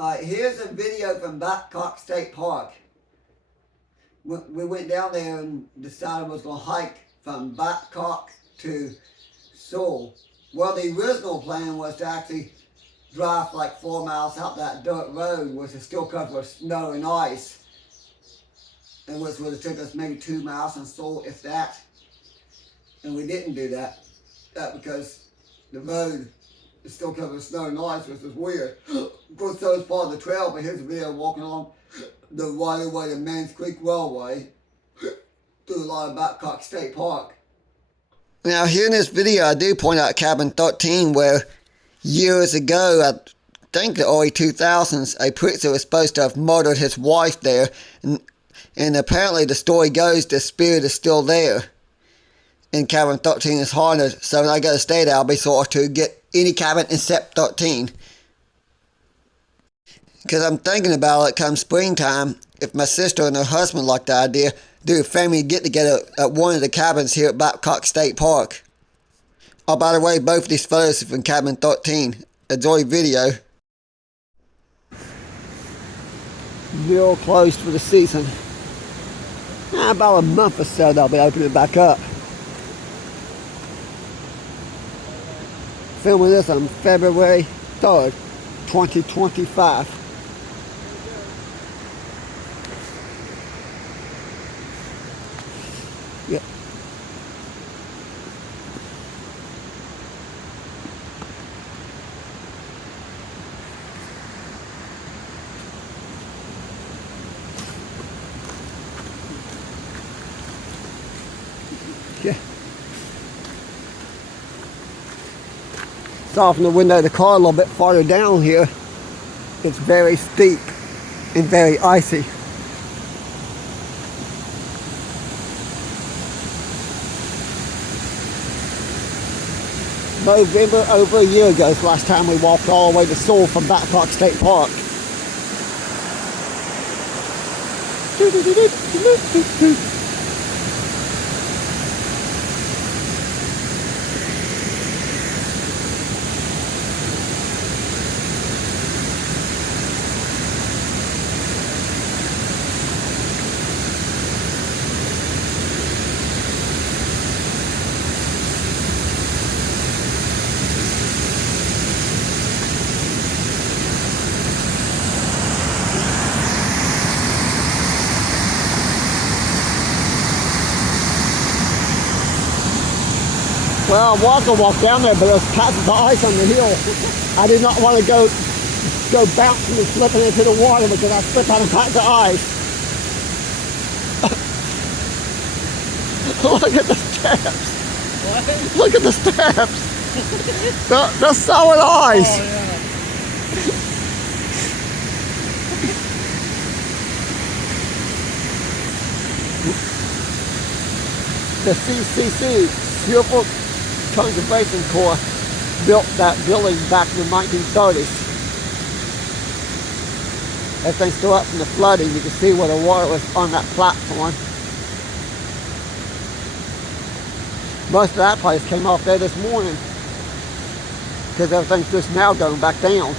Here's a video from Babcock State Park. We went down there and decided we was going to hike from Babcock to Sewell. Well, the original plan was to actually drive like 4 miles out that dirt road, which is still covered with snow and ice, and which would have took us maybe 2 miles from Sewell, if that. And we didn't do that. Because the road is still covered with snow and ice, which is weird. Of course, so is part of the trail, but here's a video walking on the right of way to Mans Creek Railway through a lot of Babcock State Park. Now, here in this video, I do point out cabin 13, where years ago, I think the early 2000s, a preacher was supposed to have murdered his wife there, and apparently the story goes the spirit is still there. And cabin 13 is haunted, so when I go to stay there, I'll be sure to get any cabin except 13. Because I'm thinking about it come springtime, if my sister and her husband like the idea, do a family get-together at one of the cabins here at Babcock State Park. Oh, by the way, both of these photos are from cabin 13. Enjoy the video. Mural closed for the season. About a month or so they'll be opening back up. Filming this on February 3rd, 2025. Yep. Yeah. Saw from the window of the car a little bit farther down here. It's very steep and very icy. November, over a year ago, is the last time we walked all the way to Sewell from Babcock State Park. Well, I was going to walk down there, but there's patches of ice on the hill. I did not want to go bouncing and slipping into the water because I slipped on a patch of ice. Look at the steps. What? Look at the steps. They're solid ice. Oh, yeah. The CCC, Sewell Conservation Corps, built that building back in the 1930s. Everything's still up from the flooding. You can see where the water was on that platform. Most of that place came off there this morning because everything's just now going back down.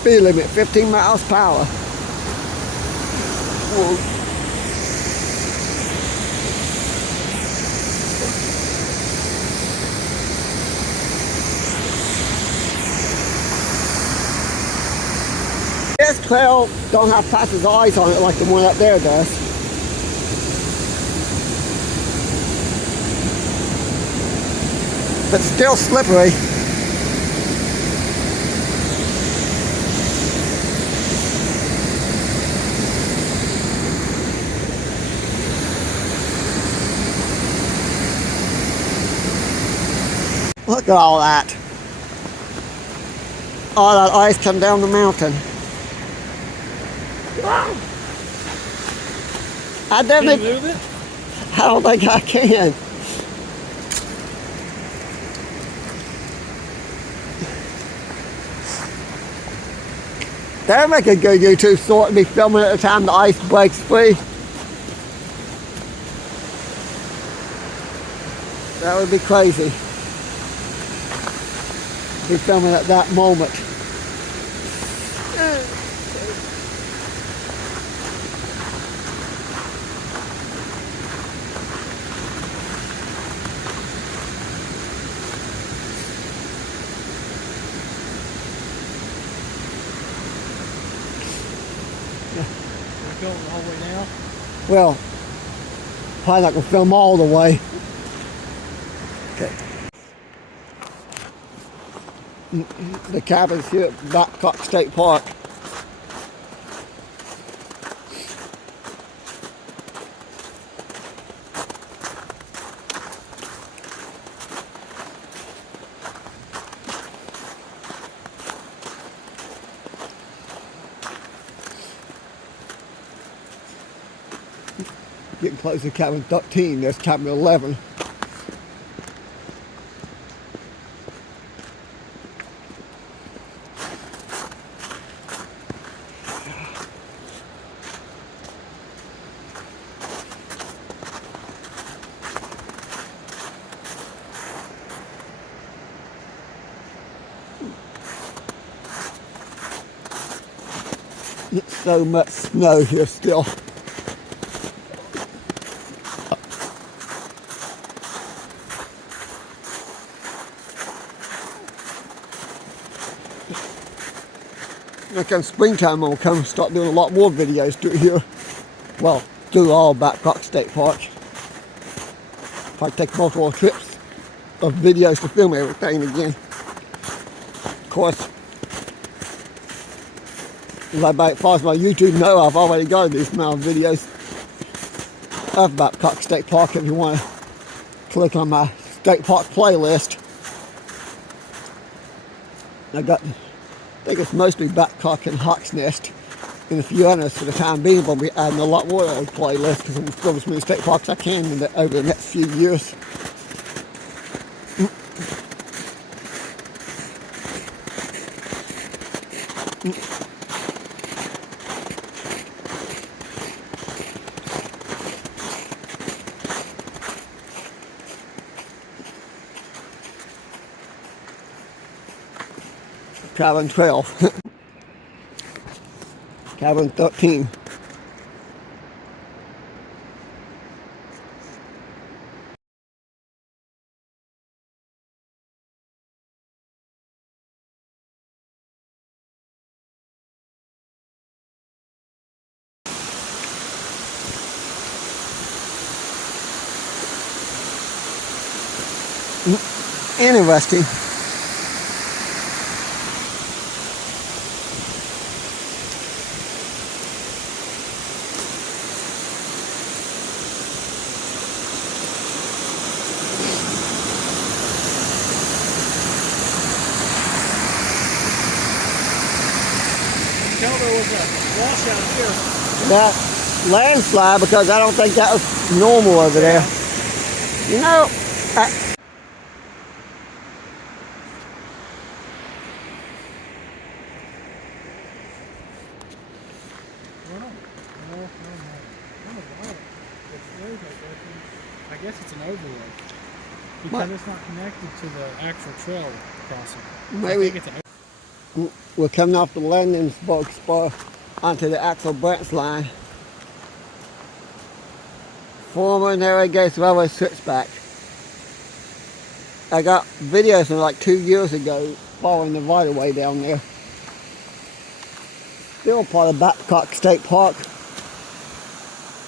Speed limit 15 miles per hour. Whoa. This trail don't have patches of ice on it like the one up there does. But still slippery. Look at all that. All that ice come down the mountain. I definitely. Can you move it? I don't think I can. That'd make a good YouTube short to be filming at the time the ice breaks free. That would be crazy. Be filming at that moment. Film the whole way down? Well, probably not gonna film all the way. Okay. The cabin's here at Babcock State Park. Getting close to cabin 13, there's cabin 11. It's so much snow here still. When it comes springtime, I'll come start doing a lot more videos through here. Well, through all Babcock State Park. Probably take multiple trips of videos to film everything again. Of course, as far as my YouTube know, I've already got a decent amount of videos of Babcock State Park if you want to click on my State Park playlist. I think it's mostly Babcock and Hawk's Nest and a few others for the time being, but I'll be adding a lot more to the playlist because I'm going to film as many state parks I can over the next few years. Cabin 12. Cabin 13. Interesting. Tell there was a washout here. That landslide, because I don't think that was normal over there. You know, I guess it's an overlay because it's not connected to the actual trail crossing. Maybe I think it's we're coming off the landing spot onto the actual branch line. Former narrow gauge railway switchback. I got videos from like 2 years ago following the right of way down there. Still part of Babcock State Park.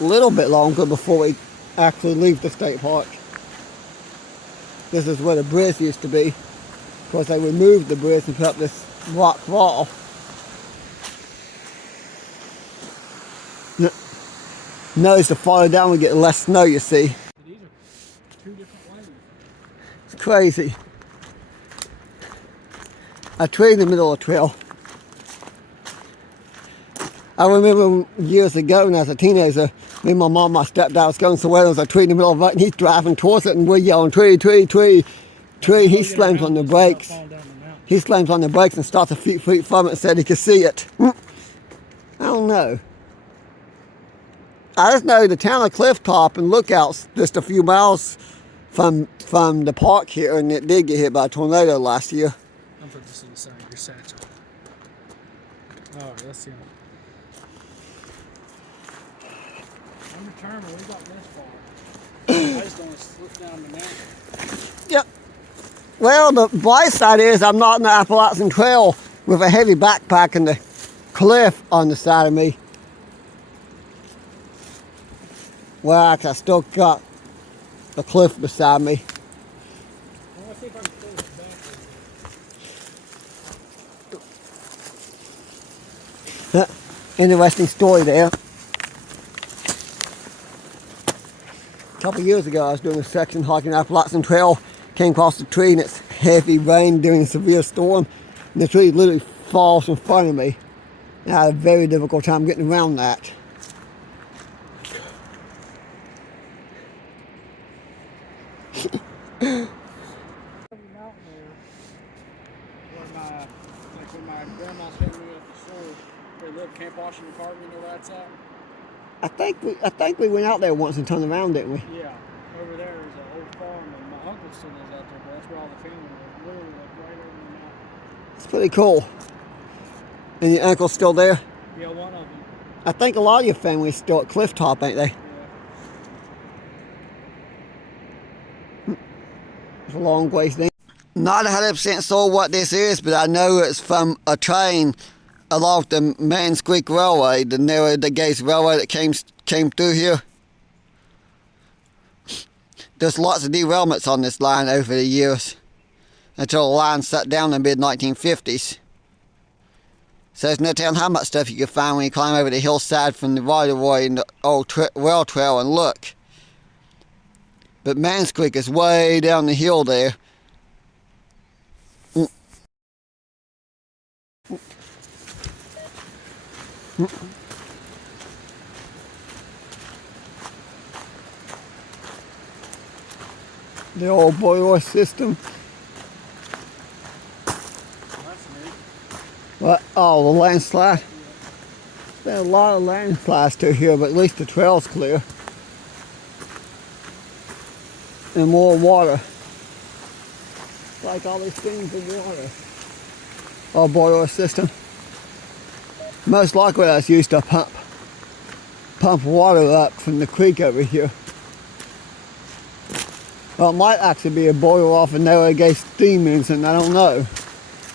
A little bit longer before we actually leave the state park. This is where the bridge used to be. Of course, they removed the bridge and put up this rock wall. Notice the farther down we get less snow, you see. These are two different lanes. It's crazy. A tree in the middle of the trail. I remember years ago when I was a teenager, me and my mom, my stepdad was going somewhere, there was a tree in the middle of it, and he's driving towards it, and we're yelling, tree, tree, tree, tree. He slams on the brakes. He slams on the brakes and starts a few feet from it and said he could see it. know. I just know the town of Cliff Top and Lookout's just a few miles from the park here, and it did get hit by a tornado last year. I'm putting this to the side of your satchel. Alright, let's see. I'm determined we got this far. I just don't want to slip down the mountain. Yep. Well, the bright side is I'm not in the Appalachian Trail with a heavy backpack and the cliff on the side of me. Well, I still got the cliff beside me. Well, let's see if I can pull it back. Interesting story there. A couple of years ago, I was doing a section hiking the Appalachian Trail, came across a tree and it's heavy rain during a severe storm, and the tree literally falls in front of me. And I had a very difficult time getting around that. When my grandma's family up the shore, they live Camp Washington Carver, you know where that's at? I think we went out there once and turned around, didn't we? Yeah, over there is an old farm, and my uncle still lives out there, but that's where all the family lives, literally like right over the mountain. It's pretty cool. And your uncle's still there? Yeah, one of them. I think a lot of your family's still at Cliff Top, ain't they? Yeah. It's a long ways down. Not 100% sure what this is, but I know it's from a train along the Mans Creek Railway, the narrow gauge railway that came through here. There's lots of derailments on this line over the years, until the line shut down in the mid-1950s. So there's no telling how much stuff you can find when you climb over the hillside from the right-of-way and the old rail trail and look. But Mans Creek is way down the hill there. The old boiler system. That's neat. What? Oh, the landslide. There's a lot of landslides through here, but at least the trail's clear. And more water. Like all these things in water. Our boiler system. Most likely that's used to pump water up from the creek over here. Well, it might actually be a boiler off a narrow gauge steam engine, I don't know.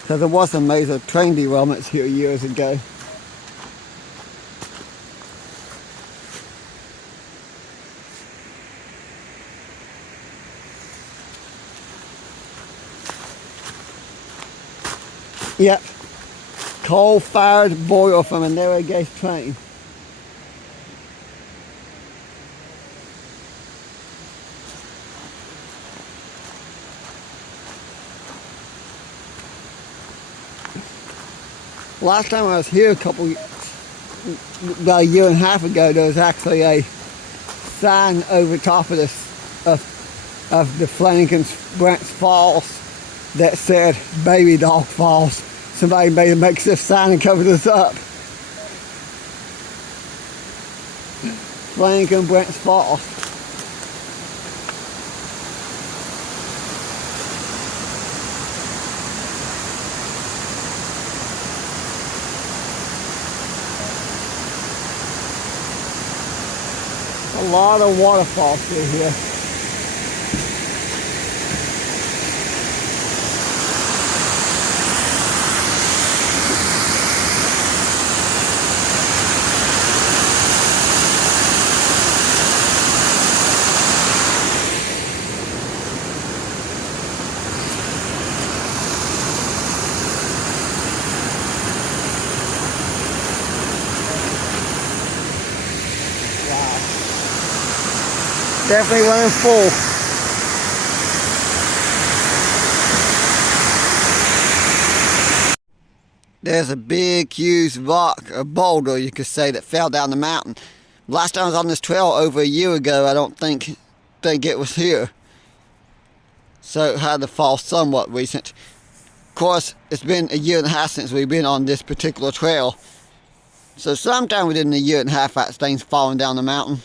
Because there was some major train derailments here years ago. Yep. Coal-fired boiler from a narrow gauge train. Last time I was here about a year and a half ago, there was actually a sign over top of this of the Flanagan's Branch Falls that said Baby Dog Falls. Somebody makes this sign and cover this up. Flanagan Branch Falls. A lot of waterfalls through here. Definitely running full. There's a big, huge rock, or boulder, you could say, that fell down the mountain. Last time I was on this trail over a year ago, I don't think it was here. So it had to fall somewhat recent. Of course, it's been a year and a half since we've been on this particular trail. So sometime within a year and a half, that thing's falling down the mountain.